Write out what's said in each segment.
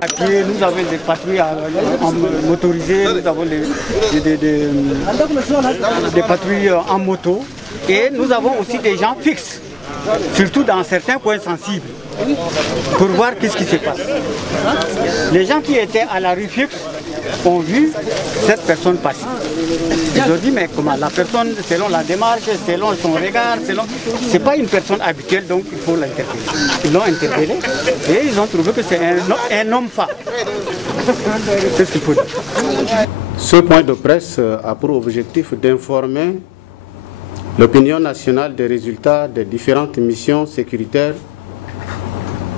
Nous avons des patrouilles motorisées, nous avons des patrouilles en moto et nous avons aussi des gens fixes, surtout dans certains coins sensibles, pour voir qu'est-ce qui se passe. Les gens qui étaient à la rue fixe ont vu cette personne passer. Ils ont dit mais comment la personne, selon la démarche, selon son regard, c'est pas une personne habituelle, donc il faut l'interpeller. Ils l'ont interpellé et ils ont trouvé que c'est un homme phare. C'est ce qu'il faut dire. Ce point de presse a pour objectif d'informer l'opinion nationale des résultats des différentes missions sécuritaires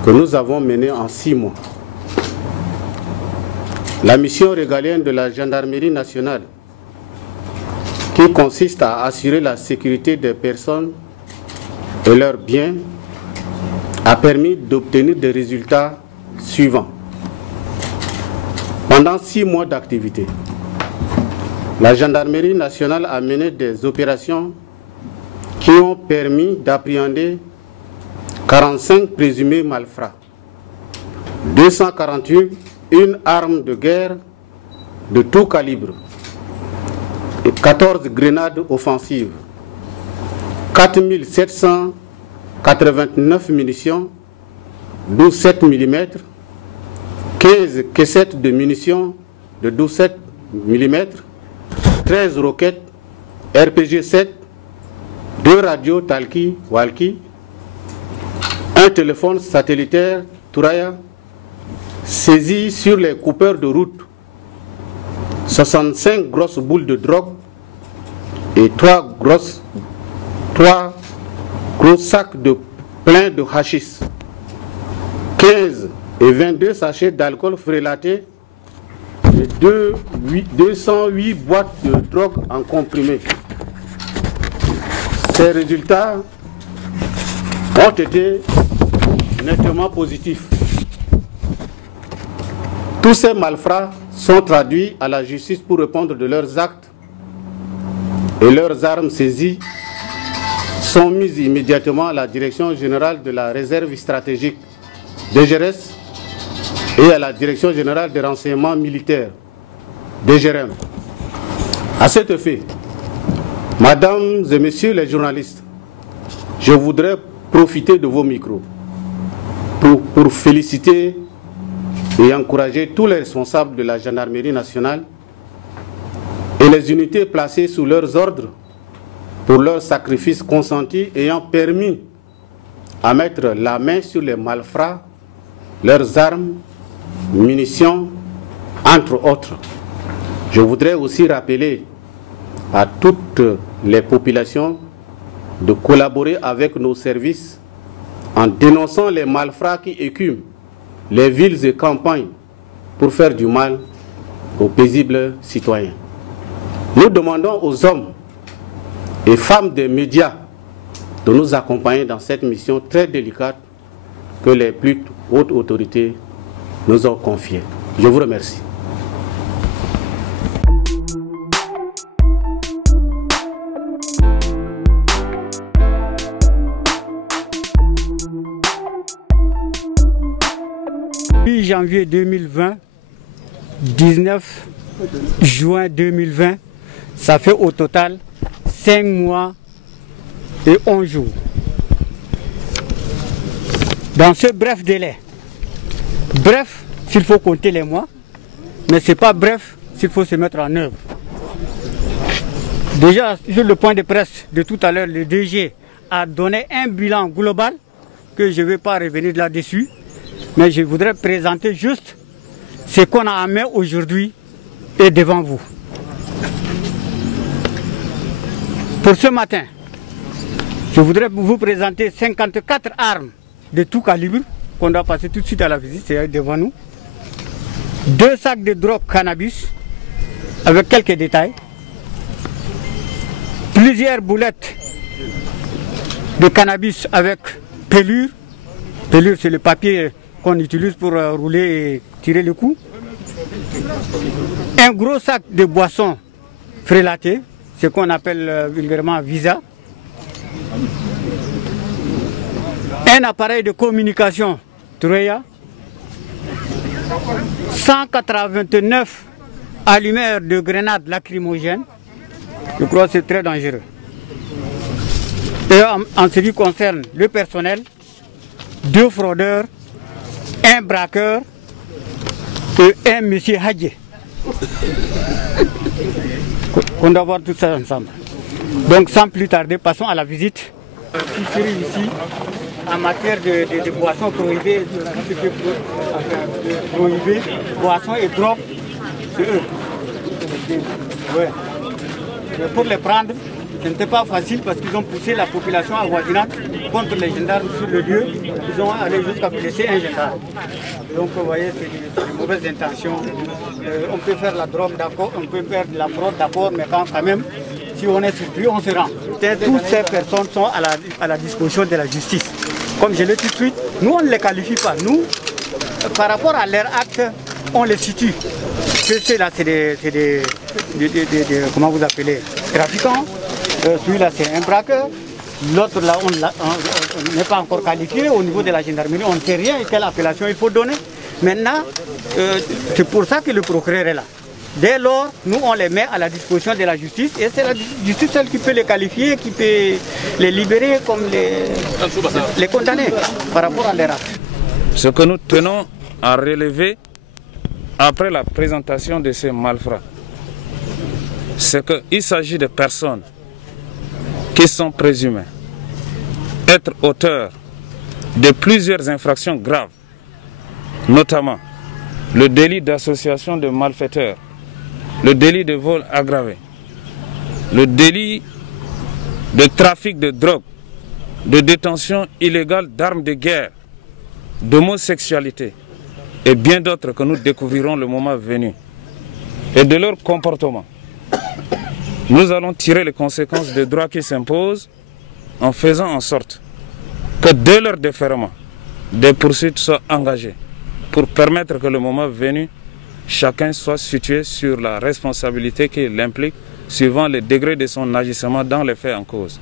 que nous avons menées en 6 mois. La mission régalienne de la gendarmerie nationale, qui consiste à assurer la sécurité des personnes et leurs biens, a permis d'obtenir des résultats suivants. Pendant 6 mois d'activité, la gendarmerie nationale a mené des opérations qui ont permis d'appréhender 45 présumés malfrats, 241 armes de guerre de tout calibre et 14 grenades offensives, 4789 munitions, 12,7 mm, 15 caissettes de munitions de 12,7 mm, 13 roquettes RPG-7, 2 radios talkie-walkie, un téléphone satellitaire Touraya, saisi sur les coupeurs de route, 65 grosses boules de drogue et 3 gros sacs pleins de hachis, 15 et 22 sachets d'alcool frélaté et 208 boîtes de drogue en comprimé. Ces résultats ont été nettement positifs. Tous ces malfrats sont traduits à la justice pour répondre de leurs actes et leurs armes saisies sont mises immédiatement à la Direction générale de la réserve stratégique DGRS et à la Direction générale des renseignements militaires DGRM. À cet effet, Mesdames et Messieurs les journalistes, je voudrais profiter de vos micros pour féliciter et encourager tous les responsables de la gendarmerie nationale et les unités placées sous leurs ordres pour leurs sacrifices consentis ayant permis à mettre la main sur les malfrats, leurs armes, munitions, entre autres. Je voudrais aussi rappeler à toutes les populations de collaborer avec nos services en dénonçant les malfrats qui écument les villes et campagnes pour faire du mal aux paisibles citoyens. Nous demandons aux hommes et femmes des médias de nous accompagner dans cette mission très délicate que les plus hautes autorités nous ont confiée. Je vous remercie. Janvier 2020, 19 juin 2020, ça fait au total 5 mois et 11 jours. Dans ce bref délai, bref s'il faut compter les mois, mais ce n'est pas bref s'il faut se mettre en œuvre. Déjà, sur le point de presse de tout à l'heure, le DG a donné un bilan global que je ne vais pas revenir là-dessus. Mais je voudrais présenter juste ce qu'on a en main aujourd'hui et devant vous. Pour ce matin, je voudrais vous présenter 54 armes de tout calibre qu'on doit passer tout de suite à la visite, c'est devant nous. 2 sacs de drogue cannabis avec quelques détails. Plusieurs boulettes de cannabis avec pelure. Pelure, c'est le papier qu'on utilise pour rouler et tirer le coup. Un gros sac de boissons frélatées, ce qu'on appelle vulgairement Visa. Un appareil de communication Touraya. 189 allumeurs de grenades lacrymogènes. Je crois que c'est très dangereux. Et en ce qui concerne le personnel, 2 fraudeurs, 1 braqueur et 1 monsieur Hadje. On doit voir tout ça ensemble. Donc sans plus tarder, passons à la visite. Ici, en matière de boissons prohibées, boissons et drogues, c'est eux. Ouais. Pour les prendre, ce n'était pas facile parce qu'ils ont poussé la population avoisinante contre les gendarmes sur le lieu. Ils ont allé jusqu'à blesser un gendarme. Donc vous voyez, c'est de mauvaises intentions. On peut faire la drogue d'accord, on peut faire de la fraude d'accord, mais quand même, si on est surpris, on se rend. Toutes ces personnes sont à la disposition de la justice. Comme je l'ai dit tout de suite, nous on ne les qualifie pas. Nous, par rapport à leurs actes, on les situe. Ceux-là, c'est des comment vous appelez, trafiquants. Celui-là, c'est un braqueur. L'autre, là, on n'est pas encore qualifié. Au niveau de la gendarmerie, on ne sait rien quelle appellation il faut donner. Maintenant, c'est pour ça que le procureur est là. Dès lors, nous, on les met à la disposition de la justice. Et c'est la justice celle qui peut les qualifier, qui peut les libérer comme les condamner par rapport à leur acte. Ce que nous tenons à relever après la présentation de ces malfrats, c'est qu'il s'agit de personnes qui sont présumées être auteurs de plusieurs infractions graves, notamment le délit d'association de malfaiteurs, le délit de vol aggravé, le délit de trafic de drogue, de détention illégale d'armes de guerre, d'homosexualité et bien d'autres que nous découvrirons le moment venu. Et de leur comportement, nous allons tirer les conséquences des droits qui s'imposent en faisant en sorte que dès leur déferment, des poursuites soient engagées pour permettre que le moment venu, chacun soit situé sur la responsabilité qu'il implique suivant le degré de son agissement dans les faits en cause.